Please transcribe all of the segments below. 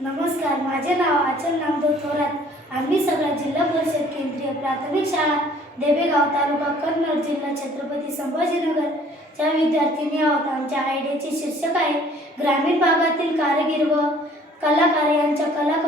नमस्कार माझे नाव आचल नामदेव थोरात. आम्ही सगळ्या जिल्हा परिषद केंद्रीय प्राथमिक शाळा देबेगाव तालुका कन्नड जिल्हा छत्रपती संभाजीनगरच्या विद्यार्थिनी आहोत आमच्या आयडियाचे शीर्षक आहे ग्रामीण भागातील कारागीर व कलाकार यांच्या कला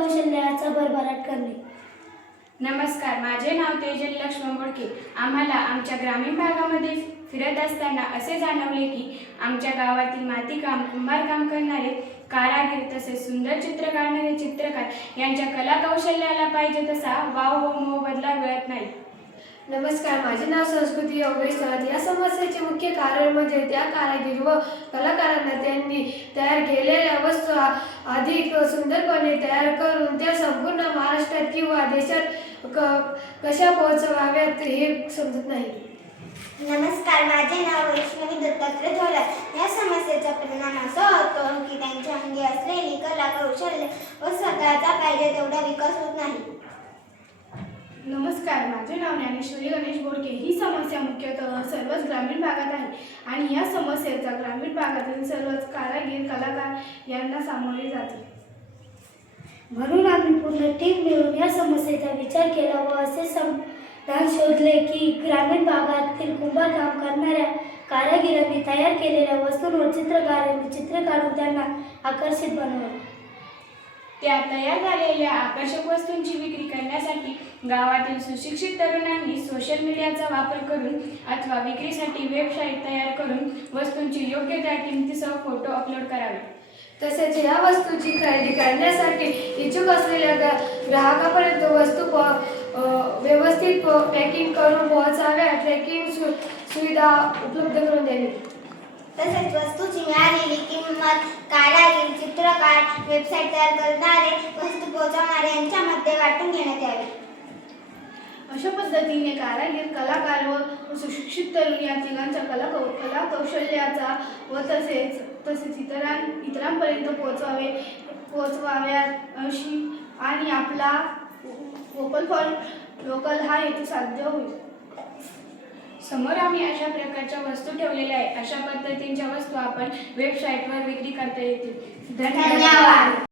नमस्कार माझे नाव तेजल लक्ष्मण बोडके. आम्हाला आमच्या ग्रामीण भागामध्ये फिरत असताना असे जाणवले की आमच्या गावातील मातीकाम कुंभारकाम करणारे कारागीर तसेच सुंदर चित्र काढणारे चित्रकार यांच्या कलाकौशल्याला पाहिजे तसा वाव व मोबदला मिळत नाही. नमस्कार माझे नाव संस्कृती योगेश थरात या समस्येचे मुख्य कारण म्हणजे त्या कारागीर व कलाकारांना त्यांनी तयार केलेल्या वस्तू अधिक सुंदरपणे तयार करून त्या संपूर्ण महाराष्ट्रात किंवा देशात क कशा पोहोचवाव्यात हे समजत नाही. नमस्कार माझे नाव वैष्णवी दत्तात्रय थोरात या समस्येचा परिणाम असा होतो की त्यांच्या अंगी असलेली कला कौशल्य व स्वतःचा पाहिजे तेवढा विकास होत नाही. नमस्कार माझे नाव ज्ञानेश्वरी गणेश बोडके ही समस्या मुख्यतः सर्वच ग्रामीण भागात आहे आणि या समस्येचा ग्रामीण भागातील सर्वच कारागीर कलाकार यांना सामोरे जाते. म्हणून आम्ही पूर्ण टीम मिळून या समस्येचा विचार केला व असे समाधान शोधले की ग्रामीण भागातील कुंभारकाम करणाऱ्या कारागिरांनी तयार केलेल्या वस्तूंवर चित्रकारांनी चित्र काढून त्यांना आकर्षित बनवले. त्या तयार झालेल्या आकर्षक वस्तूंची विक्री करण्यासाठी गावातील सुशिक्षित तरुणांनी सोशल मीडियाचा वापर करून अथवा विक्रीसाठी वेबसाईट तयार करून वस्तूंची योग्य त्या किमतीसह फोटो अपलोड करावे. तसेच या वस्तूची खरेदी करण्यासाठी इच्छुक असलेल्या ग्रा- ग्राहकापर्यंत वस्तू व्यवस्थित पॅकिंग करून पोहोचाव्या ट्रॅकिंग सु सुविधा उपलब्ध करून द्यावी. तसेच वस्तूची मिळालेली किंमत कारागीर चित्रकार वेबसाईट तयार करणारे वस्तू पोहोचवणारे यांच्यामध्ये वाटून घेण्यात यावे. अशा पद्धतीने कारागीर कलाकार व सुशिक्षित तरुण या तिघांच्या कला कौ कला कौशल्याचा व तसेच तसेच इतरां इतरांपर्यंत पोहोचवावे पोहोचवाव्यात अशी आणि आपला वोकल फॉर लोकल हा हेतू साध्य होईल. समोर आम्ही अशा प्रकारच्या वस्तू ठेवलेल्या आहे अशा पद्धतींच्या वस्तू आपण वेबसाईटवर विक्री करता येतील. धन्यवाद.